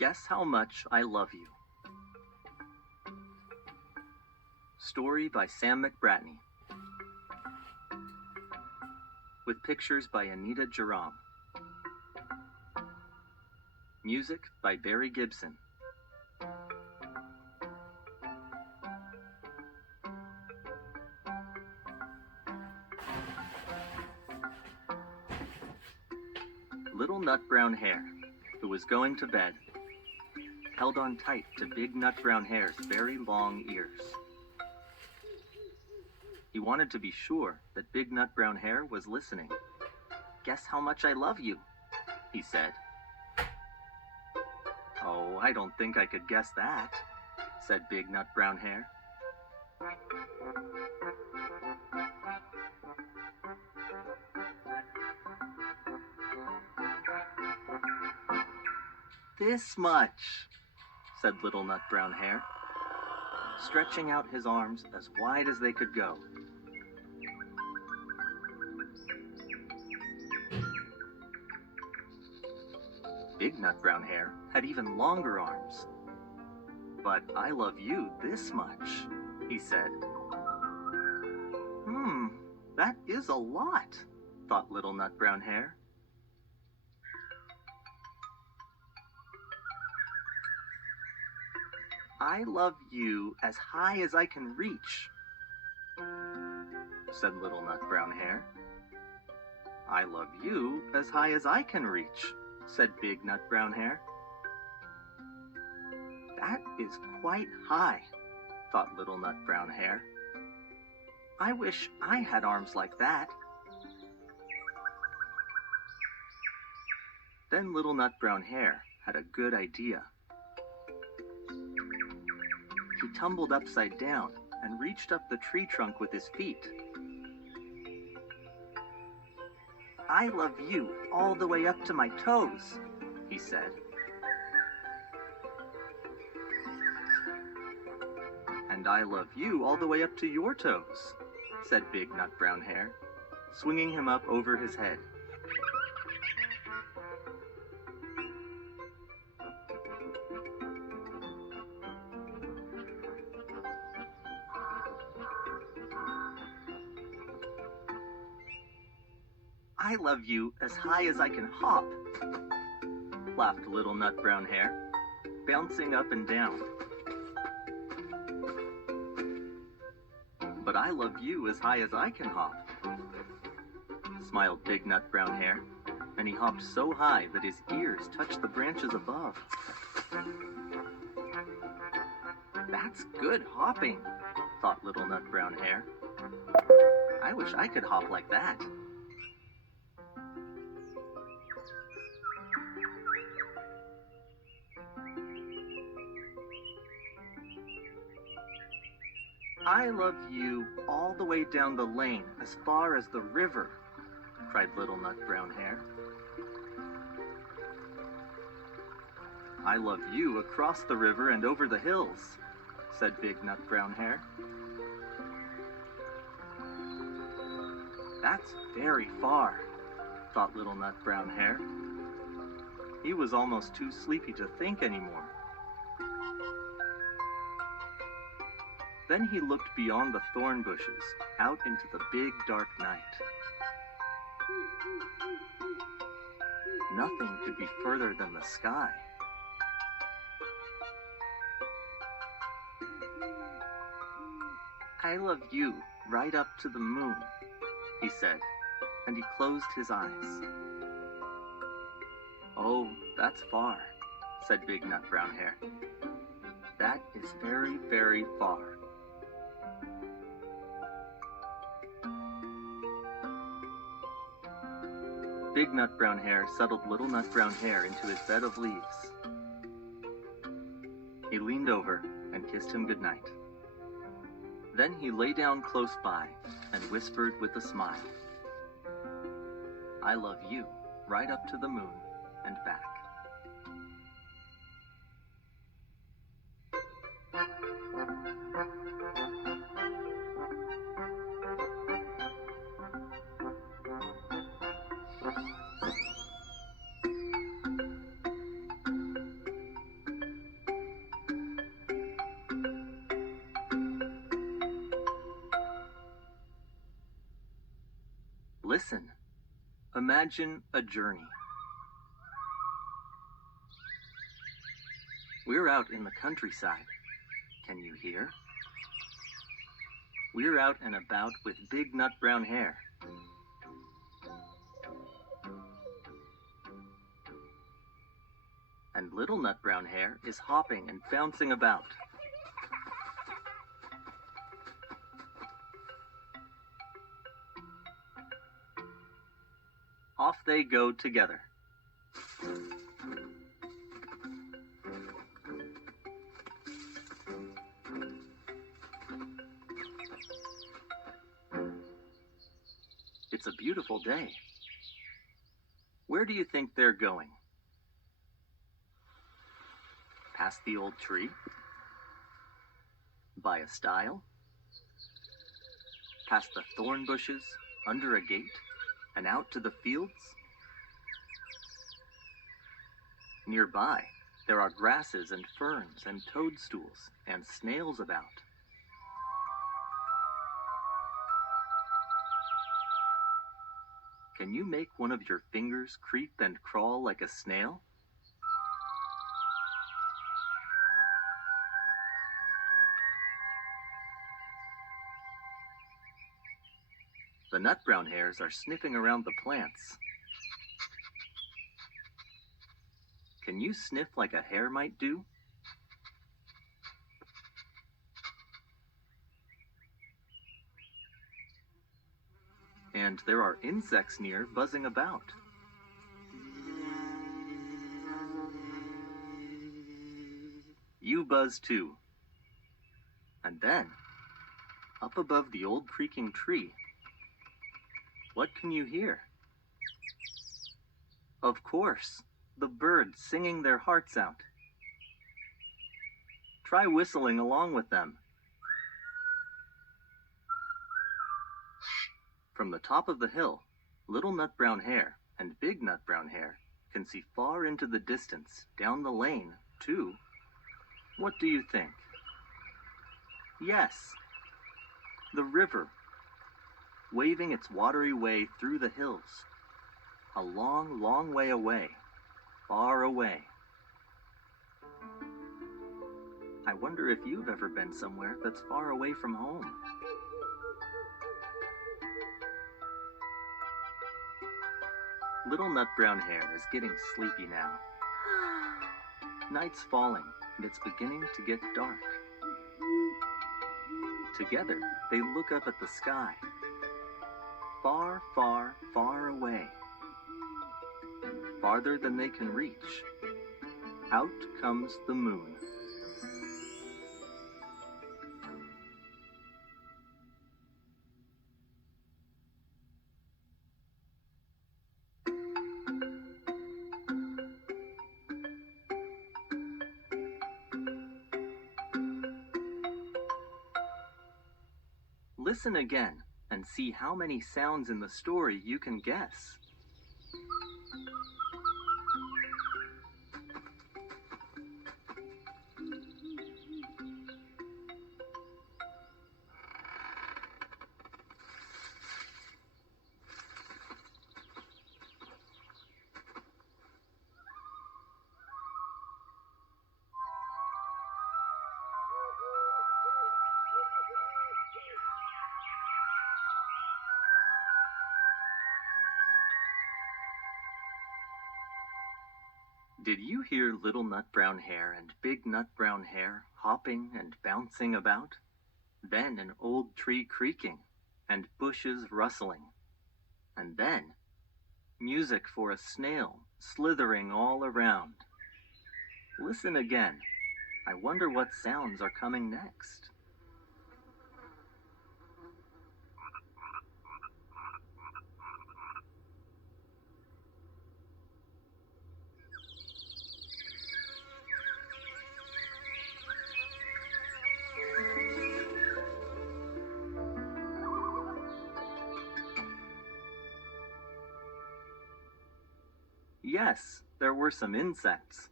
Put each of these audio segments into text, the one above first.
Guess How Much I Love You. Story by Sam McBratney. With pictures by Anita Jerome. Music by Barry Gibson. Little Nutbrown Hare, who was going to bed, held on tight to Big Nutbrown Hare's very long ears. He wanted to be sure that Big Nutbrown Hare was listening. "Guess how much I love you," he said. "Oh, I don't think I could guess that," said Big Nutbrown Hare. "This much," said Little Nutbrown Hare, stretching out his arms as wide as they could go. Big Nutbrown Hare had even longer arms. "But I love you this much," he said. That is a lot," thought Little Nutbrown Hare. "I love you as high as I can reach," said Little Nutbrown Hare. "I love you as high as I can reach," said Big Nutbrown Hare. "That is quite high," thought Little Nutbrown Hare. "I wish I had arms like that." Then Little Nutbrown Hare had a good idea. He tumbled upside down and reached up the tree trunk with his feet. "I love you all the way up to my toes," he said. "And I love you all the way up to your toes," said Big Nutbrown Hare, swinging him up over his head. "I love you as high as I can hop," laughed Little Nutbrown Hare, bouncing up and down. "But I love you as high as I can hop," smiled Big Nutbrown Hare, and he hopped so high that his ears touched the branches above. "That's good hopping," thought Little Nutbrown Hare. "I wish I could hop like that." "I love you all the way down the lane as far as the river," cried Little Nutbrown Hare. "I love you across the river and over the hills," said Big Nutbrown Hare. "That's very far," thought Little Nutbrown Hare. He was almost too sleepy to think anymore. Then he looked beyond the thorn bushes, out into the big dark night. Nothing could be further than the sky. "I love you right up to the moon," he said, and he closed his eyes. "Oh, that's far," said Big Nutbrown Hare. "That is very, very far." Big Nutbrown Hare settled Little Nutbrown Hare into his bed of leaves. He leaned over and kissed him goodnight. Then he lay down close by and whispered with a smile, "I love you right up to the moon and back." Listen. Imagine a journey. We're out in the countryside. Can you hear? We're out and about with big Nutbrown Hare. And little Nutbrown Hare is hopping and bouncing about. Off they go together. It's a beautiful day. Where do you think they're going? Past the old tree? By a stile? Past the thorn bushes, under a gate, and out to the fields? Nearby, there are grasses and ferns and toadstools and snails about. Can you make one of your fingers creep and crawl like a snail? The Nutbrown Hares are sniffing around the plants. Can you sniff like a hare might do? And there are insects near buzzing about. You buzz too. And then, up above the old creaking tree, what can you hear? Of course, the birds singing their hearts out. Try whistling along with them. From the top of the hill, little Nutbrown Hare and big Nutbrown Hare can see far into the distance down the lane, too. What do you think? Yes, the river, waving its watery way through the hills, a long, long way away, far away. I wonder if you've ever been somewhere that's far away from home. Little Nutbrown Hare is getting sleepy now. Night's falling, and it's beginning to get dark. Together, they look up at the sky. Far, far, far away. Farther than they can reach. Out comes the moon. Listen again and see how many sounds in the story you can guess. Did you hear little Nutbrown Hare and big Nutbrown Hare hopping and bouncing about? Then an old tree creaking and bushes rustling. And then music for a snail slithering all around. Listen again. I wonder what sounds are coming next. Yes, there were some insects.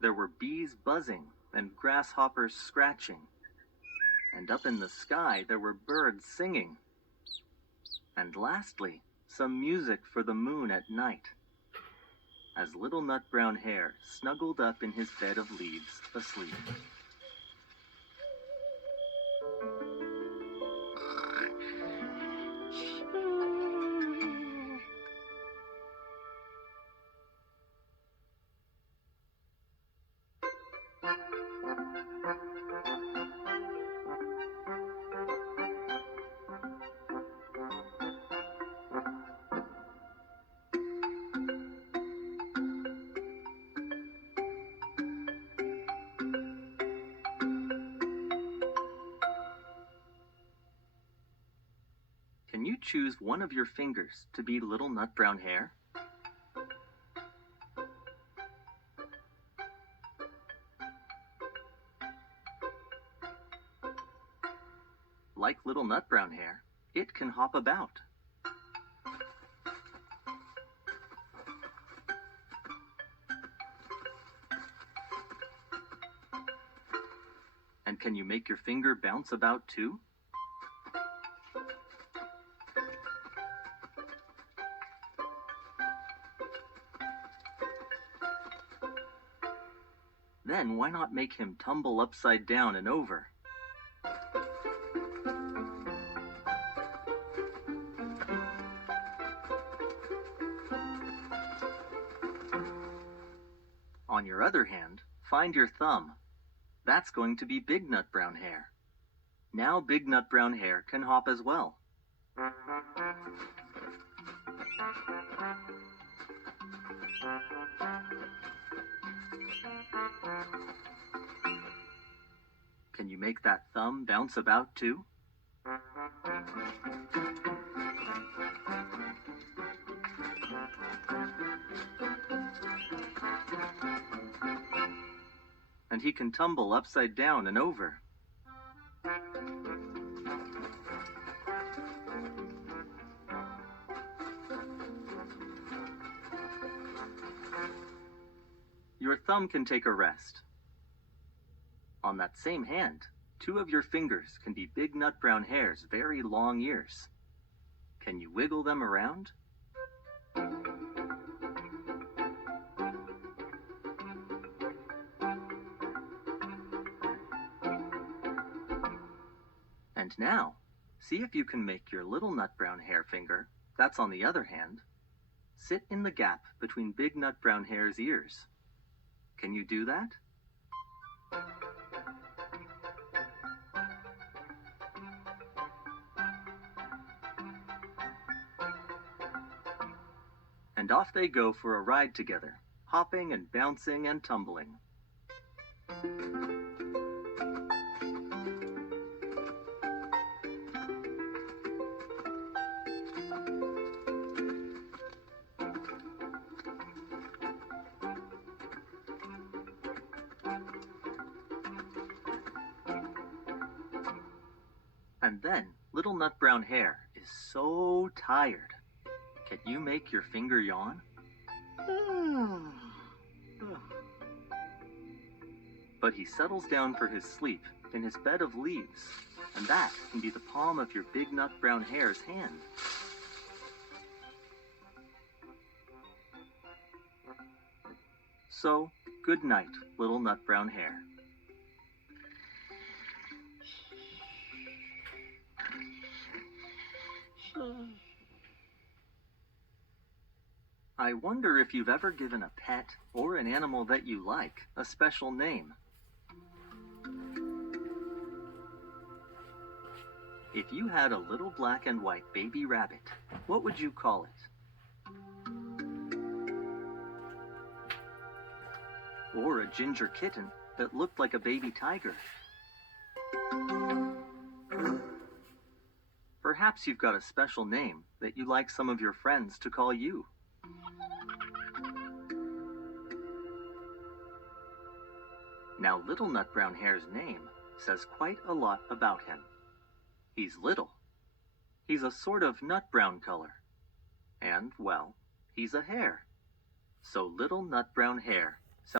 There were bees buzzing and grasshoppers scratching. And up in the sky there were birds singing. And lastly, some music for the moon at night, as little Nutbrown Hare snuggled up in his bed of leaves asleep. Can you choose one of your fingers to be little Nutbrown Hare? Like little Nutbrown Hare, it can hop about. And can you make your finger bounce about too? Then why not make him tumble upside down and over? On your other hand, find your thumb. That's going to be Big Nutbrown Hare. Now Big Nutbrown Hare can hop as well. Can you make that thumb bounce about too? And he can tumble upside down and over. Your thumb can take a rest. On that same hand, two of your fingers can be Big Nutbrown Hare's very long ears. Can you wiggle them around? And now, see if you can make your little Nutbrown Hare finger, that's on the other hand, sit in the gap between Big Nutbrown Hare's ears. Can you do that? And off they go for a ride together, hopping and bouncing and tumbling. And then little Nutbrown Hare is so tired. Can you make your finger yawn? But he settles down for his sleep in his bed of leaves, and that can be the palm of your Big Nutbrown Hare's hand. So, good night, little Nutbrown Hare. I wonder if you've ever given a pet or an animal that you like a special name. If you had a little black and white baby rabbit, what would you call it? Or a ginger kitten that looked like a baby tiger? Perhaps you've got a special name that you like some of your friends to call you. Now, little Nutbrown Hare's name says quite a lot about him. He's little. He's a sort of nut brown color. And, well, he's a hare. So little Nutbrown Hare